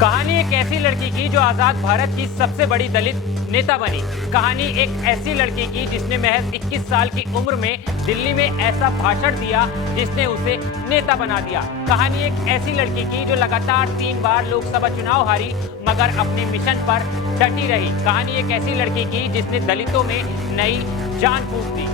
कहानी एक ऐसी लड़की की जो आजाद भारत की सबसे बड़ी दलित नेता बनी। कहानी एक ऐसी लड़की की जिसने महज 21 साल की उम्र में दिल्ली में ऐसा भाषण दिया जिसने उसे नेता बना दिया। कहानी एक ऐसी लड़की की जो लगातार 3 बार लोकसभा चुनाव हारी मगर अपने मिशन पर डटी रही। कहानी एक ऐसी लड़की की जिसने दलितों में नई जान फूंक दी।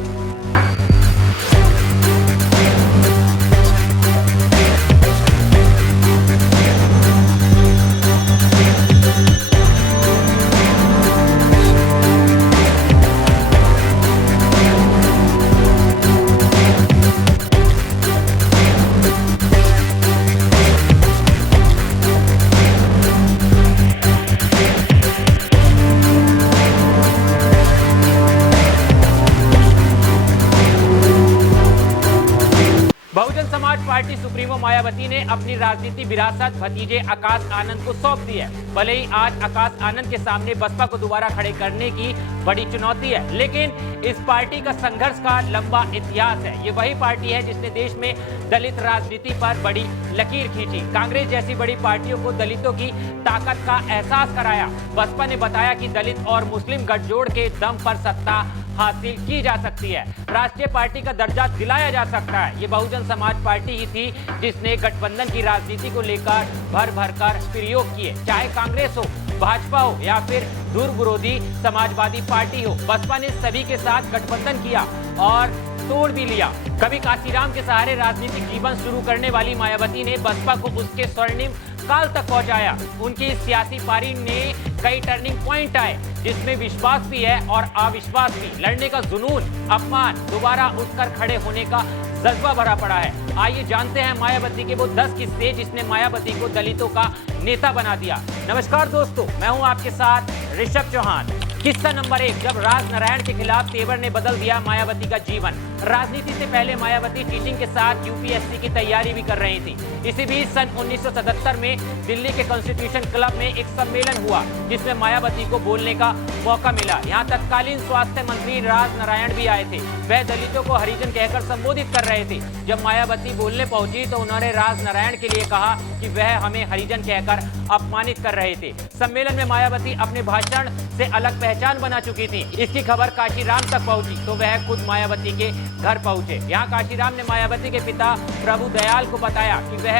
बहुजन समाज पार्टी सुप्रीमो मायावती ने अपनी राजनीति विरासत भतीजे आकाश आनंद को सौंप दी है। भले ही आज आकाश आनंद के सामने बसपा को दोबारा खड़े करने की बड़ी चुनौती है, लेकिन इस पार्टी का संघर्ष का लंबा इतिहास है। ये वही पार्टी है जिसने देश में दलित राजनीति पर बड़ी लकीर खींची। कांग्रेस जैसी बड़ी पार्टियों को दलितों की ताकत का एहसास कराया। बसपा ने बताया कि दलित और मुस्लिम गठजोड़ के दम पर सत्ता हासिल की जा सकती है, राष्ट्रीय पार्टी का दर्जा दिलाया जा सकता है। ये बहुजन समाज पार्टी ही थी जिसने गठबंधन की राजनीति को लेकर भर भर कर प्रयोग किए। चाहे कांग्रेस हो, भाजपा हो या फिर दूर विरोधी समाजवादी पार्टी हो, बसपा ने सभी के साथ गठबंधन किया और तोड़ भी लिया। कभी काशीराम के सहारे राजनीतिक जीवन शुरू करने वाली मायावती ने बसपा को उसके स्वर्णिम काल तक पहुंचाया। उनकी सियासी पारी ने कई टर्निंग पॉइंट आए जिसमें विश्वास भी है और अविश्वास भी। लड़ने का जुनून, अपमान, दोबारा उठकर खड़े होने का जज्बा भरा पड़ा है। आइए जानते हैं मायावती के वो 10 किस्से जिसने मायावती को दलितों का नेता बना दिया। नमस्कार दोस्तों, मैं हूं आपके साथ ऋषभ चौहान। किस्सा नंबर 1, जब राज नारायण के खिलाफ तेवर ने बदल दिया मायावती का जीवन। राजनीति से पहले मायावती टीचिंग के साथ यूपीएससी की तैयारी भी कर रही थी। इसी बीच सन 1977 में दिल्ली के कॉन्स्टिट्यूशन क्लब में एक सम्मेलन हुआ जिसमें मायावती को बोलने का मौका मिला। यहाँ तत्कालीन स्वास्थ्य मंत्री राज नारायण भी आए थे। वह दलितों को हरिजन कहकर संबोधित कर रहे थे। जब मायावती बोलने पहुंची तो उन्होंने राज नारायण के लिए कहा कि वह हमें हरिजन कहकर अपमानित कर रहे थे। सम्मेलन में मायावती अपने भाषण से अलग पहचान बना चुकी थी। इसकी खबर काशीराम तक पहुंची तो वह खुद मायावती के घर पहुंचे। यहाँ काशीराम ने मायावती के पिता प्रभु दयाल को बताया कि वह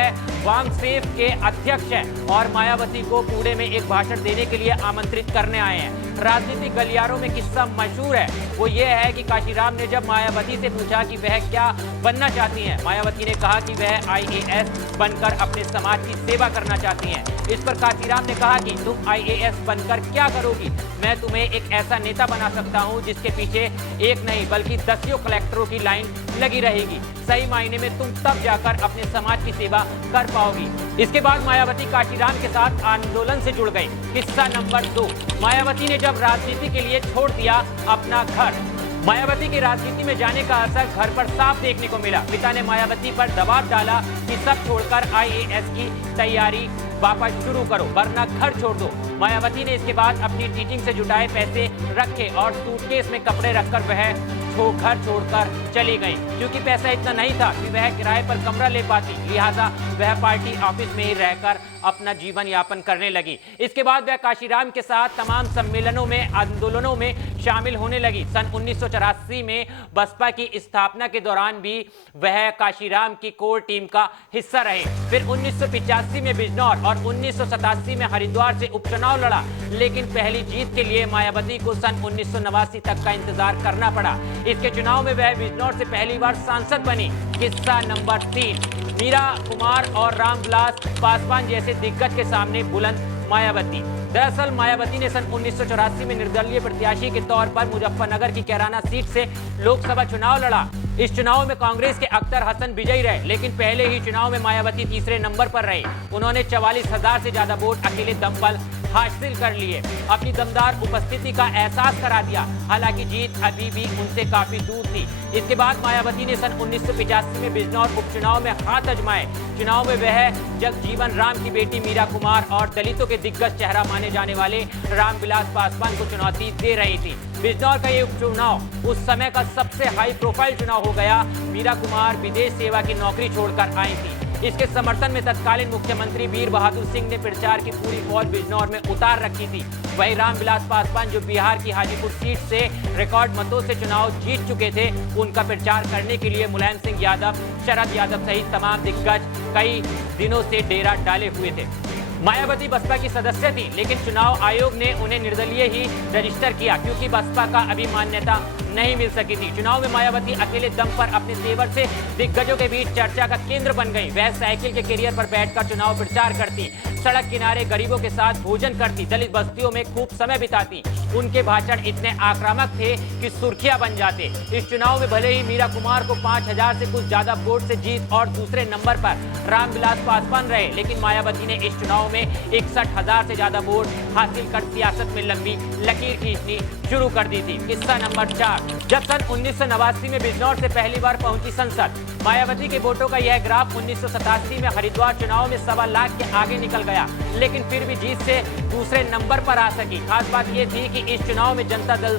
वामसेफ के अध्यक्ष हैं और मायावती को पुणे में एक भाषण देने के लिए आमंत्रित करने आए हैं। राजनीतिक गलियारों में किस्सा मशहूर है, वो ये है कि काशीराम ने जब मायावती से पूछा कि वह क्या बनना चाहती हैं, मायावती ने कहा कि वह आईएएस बनकर अपने समाज की सेवा करना चाहती हैं। इस पर काशीराम ने कहा कि तुम आईएएस बनकर क्या करोगी? मैं तुम्हें एक ऐसा नेता बना सकता हूं जिसके पीछे एक नहीं बल्कि 10 कलेक्टरों की लाइन लगी रहेगी। सही मायने में तुम तब जाकर अपने समाज की सेवा कर पाओगी। इसके बाद मायावती काशीराम के साथ आंदोलन से जुड़ गई। किस्सा नंबर 2, मायावती ने जब राजनीति के लिए छोड़ दिया अपना घर। मायावती की राजनीति में जाने का असर घर पर साफ देखने को मिला। पिता ने मायावती पर दबाव डाला कि सब छोड़कर आईएएस की तैयारी वापस शुरू करो वरना घर छोड़ दो। मायावती ने इसके बाद अपनी टीचिंग से जुटाए पैसे रखे और सूटकेस में कपड़े रखकर वह घर छोड़कर चली गई। क्योंकि पैसा इतना नहीं था कि वह किराए पर कमरा ले पाती, लिहाजा वह पार्टी ऑफिस में ही रहकर अपना जीवन यापन करने लगी। इसके बाद वह काशीराम के साथ तमाम सम्मेलनों में, आंदोलनों में शामिल होने लगी। सन 1984 में बसपा की स्थापना के दौरान भी वह काशीराम की कोर टीम का हिस्सा रहे। फिर 1985 में बिजनौर और 1987 में हरिद्वार से उपचुनाव लड़ा, लेकिन पहली जीत के लिए मायावती को सन 1989 तक का इंतजार करना पड़ा। इसके चुनाव में वह बिजनौर से पहली बार सांसद बनी। किस्सा नंबर 3, मीरा कुमार और रामविलास पासवान जैसे दिग्गज के सामने बुलंद मायावती। दरअसल मायावती ने सन 1984 में निर्दलीय प्रत्याशी के तौर पर मुजफ्फरनगर की कैराना सीट से लोकसभा चुनाव लड़ा। इस चुनाव में कांग्रेस के अख्तर हसन विजयी रहे, लेकिन पहले ही चुनाव में मायावती तीसरे नंबर पर रहे। उन्होंने 44,000 से ज्यादा वोट अकेले दम पर हासिल कर लिए, अपनी दमदार उपस्थिति का एहसास करा दिया। हालांकि जीत अभी भी उनसे काफी दूर थी। इसके बाद मायावती ने सन 1985 में बिजनौर उपचुनाव में हाथ आजमाए। चुनाव में वह जगजीवन राम की बेटी मीरा कुमार और दलितों के दिग्गज चेहरा माने जाने वाले रामविलास पासवान को चुनौती दे रही थी। बिजनौर का ये उपचुनाव उस समय का सबसे हाई प्रोफाइल चुनाव हो गया। मीरा कुमार विदेश सेवा की नौकरी छोड़कर आई थी। इसके समर्थन में तत्कालीन मुख्यमंत्री वीर बहादुर सिंह ने प्रचार की पूरी फौज बिजनौर में उतार रखी थी। वहीं रामविलास पासवान, जो बिहार की हाजीपुर सीट से रिकॉर्ड मतों से चुनाव जीत चुके थे, उनका प्रचार करने के लिए मुलायम सिंह यादव, शरद यादव सहित तमाम दिग्गज कई दिनों से डेरा डाले हुए थे। मायावती बसपा की सदस्य थी, लेकिन चुनाव आयोग ने उन्हें निर्दलीय ही रजिस्टर किया क्योंकि बसपा का अभी मान्यता नहीं मिल सकी थी। चुनाव में मायावती अकेले दम पर अपने तेवर से दिग्गजों के बीच चर्चा का केंद्र बन गई। वह साइकिल के कैरियर पर बैठकर चुनाव प्रचार करती, सड़क किनारे गरीबों के साथ भोजन करती, दलित बस्तियों में खूब समय बिताती। उनके भाषण इतने आक्रामक थे कि सुर्खियां बन जाते। इस चुनाव में भले ही मीरा कुमार को 5000 से कुछ ज्यादा वोट से जीत और दूसरे नंबर पर रामविलास पासवान रहे, लेकिन मायावती ने इस चुनाव में 61,000 से ज्यादा वोट हासिल कर सियासत में लंबी लकीर खींचनी शुरू कर दी थी। किस्सा नंबर 4, जब सन 1989 में बिजनौर से पहली बार पहुंची संसद, मायावती के वोटों का यह ग्राफ 1987 में हरिद्वार चुनाव में 1.25 लाख के आगे निकल गया, लेकिन फिर भी जीत से दूसरे नंबर पर आ सकी। खास बात यह थी कि इस चुनाव में जनता दल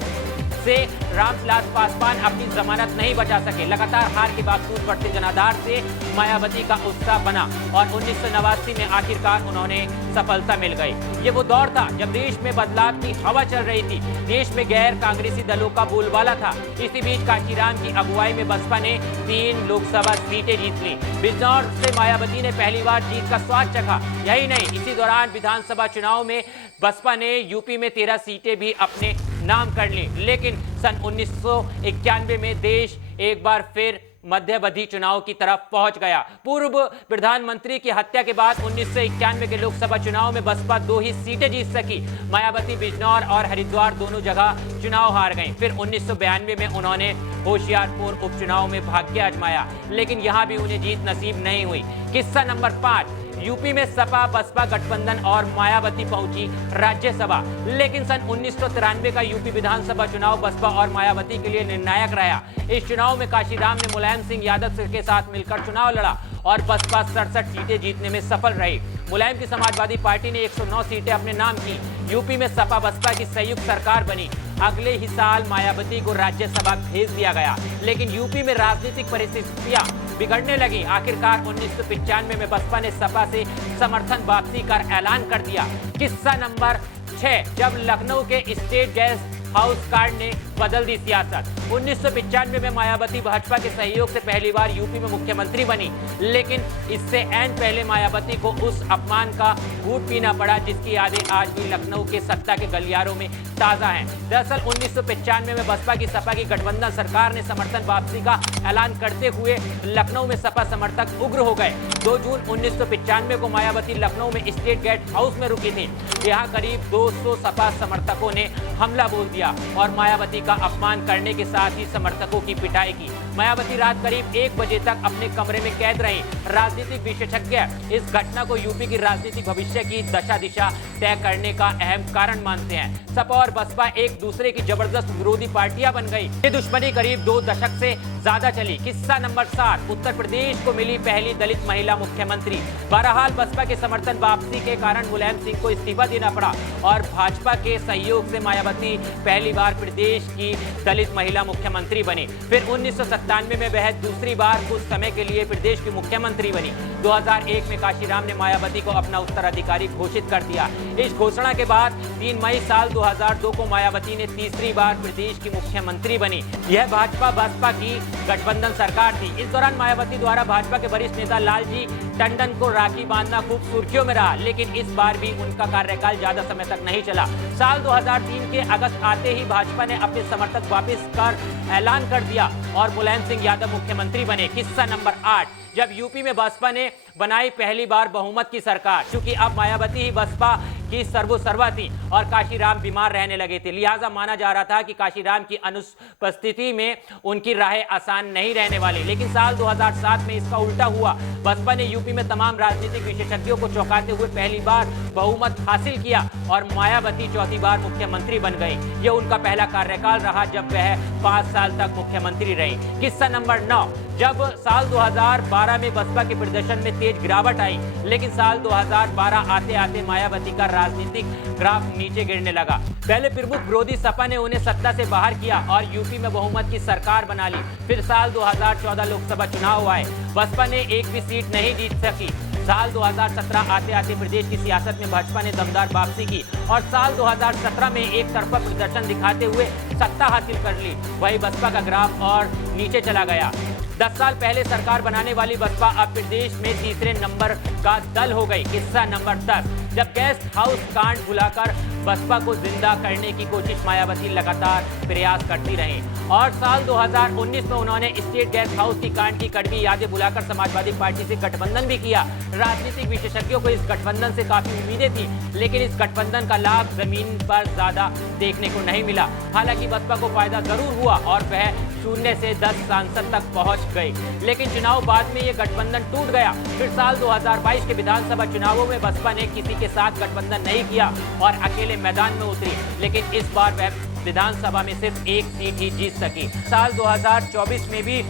से रामविलास पासवान अपनी जमानत नहीं बचा सके। लगातार हार के बावजूद बढ़ते जनाधार से मायावती का उत्साह बना और 1989 में आखिरकार उन्होंने सफलता मिल गई। ये वो दौर था जब देश में बदलाव की हवा चल रही थी, देश में गैर कांग्रेसी दलों का बोलबाला था। इसी बीच काशीराम की अगुवाई में बसपा ने 3 लोकसभा सीटें जीत ली। बिजनौर से मायावती ने पहली बार जीत का स्वाद चखा। यही नहीं, इसी दौरान विधानसभा चुनाव में बसपा ने यूपी में 13 सीटें भी अपने नाम कर ली। लेकिन सन 1991 में देश एक बार फिर मध्यावधि चुनाव की तरफ पहुंच गया। पूर्व प्रधानमंत्री की हत्या के बाद 1991 के लोकसभा चुनाव में बसपा 2 ही सीटें जीत सकी। मायावती बिजनौर और हरिद्वार दोनों जगह चुनाव हार गईं। फिर 1992 में उन्होंने होशियारपुर उपचुनाव में भाग्य आजमाया, लेकिन यहां भी उन्हें जीत नसीब नहीं हुई। किस्सा नंबर 5, यूपी में सपा बसपा गठबंधन और मायावती पहुंची राज्यसभा, लेकिन सन 1993 का यूपी विधानसभा चुनाव बसपा और मायावती के लिए निर्णायक रहा। इस चुनाव में काशीराम ने मुलायम सिंह यादव के साथ मिलकर चुनाव लड़ा और बसपा 67 सीटें जीतने में सफल रही। मुलायम की समाजवादी पार्टी ने 109 सीटें अपने नाम की। यूपी में सपा बसपा की संयुक्त सरकार बनी। अगले ही साल मायावती को राज्यसभा भेज दिया गया, लेकिन यूपी में राजनीतिक परिस्थितियां बिगड़ने लगी। आखिरकार 1995 में बसपा ने सपा से समर्थन वापसी कर ऐलान कर दिया। किस्सा नंबर 6, जब लखनऊ के स्टेट गेस्ट हाउस कार्ड ने बदल दी सियासत। 1995 में मायावती भाजपा के सहयोग से पहली बार यूपी में मुख्यमंत्री बनी, लेकिन इससे ऐन पहले मायावती को उस अपमान का घूंट पीना पड़ा जिसकी यादें आज भी लखनऊ के सत्ता के गलियारों में ताजा हैं। दरअसल 1995 में बसपा की सपा की गठबंधन सरकार ने समर्थन वापसी का ऐलान करते हुए लखनऊ में सपा समर्थक उग्र हो गए। 2 जून 1995 को मायावती लखनऊ में स्टेट गेस्ट हाउस में रुकी थी। यहाँ करीब 200 सपा समर्थकों ने हमला बोल दिया और मायावती का अपमान करने के साथ ही समर्थकों की पिटाई की। मायावती रात करीब 1 बजे तक अपने कमरे में कैद रहीं। राजनीतिक विशेषज्ञ इस घटना को यूपी की राजनीतिक भविष्य की दशा दिशा तय करने का अहम कारण मानते हैं। सपा और बसपा एक दूसरे की जबरदस्त विरोधी पार्टियां बन गई। ये दुश्मनी करीब 2 दशक से ज्यादा चली। किस्सा नंबर 7, उत्तर प्रदेश को मिली पहली दलित महिला मुख्यमंत्री। बहरहाल बसपा के समर्थन वापसी के कारण मुलायम सिंह को इस्तीफा देना पड़ा और भाजपा के सहयोग से मायावती पहली बार प्रदेश की दलित महिला मुख्यमंत्री बनी। फिर 1997 में वह दूसरी बार कुछ समय के लिए प्रदेश की मुख्यमंत्री बनी। 2001 में काशीराम ने मायावती को अपना उत्तराधिकारी घोषित कर दिया। इस घोषणा के बाद 3 मई साल 2002 को मायावती ने तीसरी बार प्रदेश की मुख्यमंत्री बनी। यह भाजपा बसपा की गठबंधन सरकार थी। इस दौरान मायावती द्वारा भाजपा के वरिष्ठ नेता लालजी टंडन को राखी बांधना खूब सुर्खियों में रहा, लेकिन इस बार भी उनका कार्यकाल ज्यादा समय तक नहीं चला। साल 2003 के अगस्त आते ही भाजपा ने अपने समर्थक वापस कर ऐलान कर दिया और मुलायम सिंह यादव मुख्यमंत्री बने। किस्सा नंबर 8, जब यूपी में बसपा ने बनाई पहली बार बहुमत की सरकार, क्योंकि अब मायावती ही बसपा की सर्वोसर्वा थी और काशीराम बीमार रहने लगे थे, लिहाजा माना जा रहा था कि काशीराम की अनुपस्थिति में उनकी राहें आसान नहीं रहने वाली। लेकिन साल 2007 में इसका उल्टा हुआ। बसपा ने यूपी में तमाम राजनीतिक विशेषज्ञों को चौंकाते हुए पहली बार बहुमत हासिल किया और मायावती चौथी बार मुख्यमंत्री बन गई। यह उनका पहला कार्यकाल रहा जब वह 5 साल तक मुख्यमंत्री रही। किस्सा नंबर 9, जब साल 2012 2012 में बसपा के प्रदर्शन में तेज गिरावट आई, लेकिन साल 2012 आते आते मायावती का राजनीतिक ग्राफ नीचे गिरने लगा। पहले प्रमुख विरोधी सपा ने उन्हें सत्ता से बाहर किया और यूपी में बहुमत की सरकार बना ली। फिर साल 2014 लोकसभा चुनाव आए, बसपा ने एक भी सीट नहीं जीत सकी। साल 2017 आते आते प्रदेश की सियासत में भाजपा ने दमदार वापसी की और साल 2017 में एक तरफा प्रदर्शन दिखाते हुए सत्ता हासिल कर ली। वही बसपा का ग्राफ और नीचे चला गया। 10 साल पहले सरकार बनाने वाली बसपा अब प्रदेश में तीसरे नंबर का दल हो गई। किस्सा नंबर 10, जब गेस्ट हाउस कांड बुलाकर बसपा को जिंदा करने की कोशिश मायावती लगातार प्रयास करती रही और साल 2019 में उन्होंने स्टेट गेस्ट हाउस की कांड की कड़वी यादें बुलाकर समाजवादी पार्टी से गठबंधन भी किया। राजनीतिक विशेषज्ञों को इस गठबंधन से काफी उम्मीदें थी, लेकिन इस गठबंधन का लाभ जमीन पर ज्यादा देखने को नहीं मिला। हालांकि बसपा को फायदा जरूर हुआ और वह 0 से 10 सांसद तक पहुंच गई, लेकिन चुनाव बाद में ये गठबंधन टूट गया। फिर साल 2022 के विधानसभा चुनावों में बसपा ने किसी के साथ गठबंधन नहीं किया और अकेले मैदान में उतरी, लेकिन इस बार वह विधानसभा में सिर्फ एक सीट ही जीत सकी। साल 2024 में भी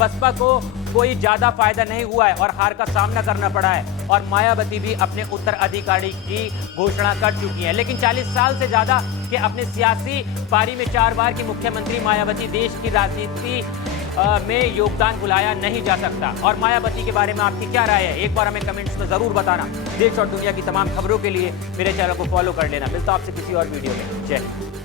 बसपा को कोई ज्यादा फायदा नहीं हुआ है और हार का सामना करना पड़ा है और मायावती भी अपने उत्तराधिकारी की घोषणा कर चुकी है। लेकिन 40 साल से ज्यादा के अपने सियासी पारी में 4 बार की मुख्यमंत्री मायावती देश की राजनीति में योगदान भुलाया नहीं जा सकता। और मायावती के बारे में आपकी क्या राय है, एक बार हमें कमेंट्स में जरूर बताना। देश और दुनिया की तमाम खबरों के लिए मेरे चैनल को फॉलो कर लेना। मिलता आपसे किसी और वीडियो में। जय हिंद।